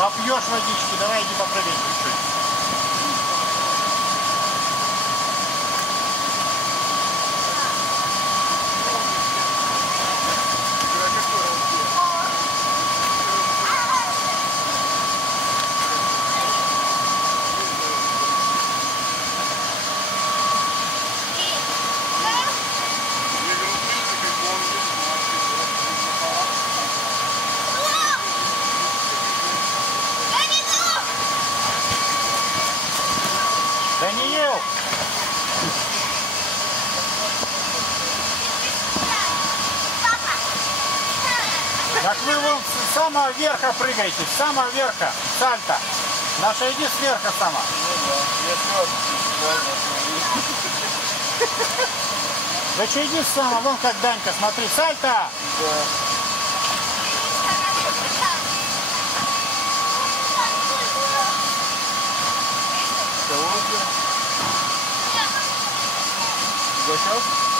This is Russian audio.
Попьешь водички, давай иди попрыгай чуть-чуть. Даниил! Так вы вон с самого верха прыгаете, с самого верха, сальто. Наша иди сверху сама. Да что иди с самого, вон как Данька, смотри, сальто! Сейчас?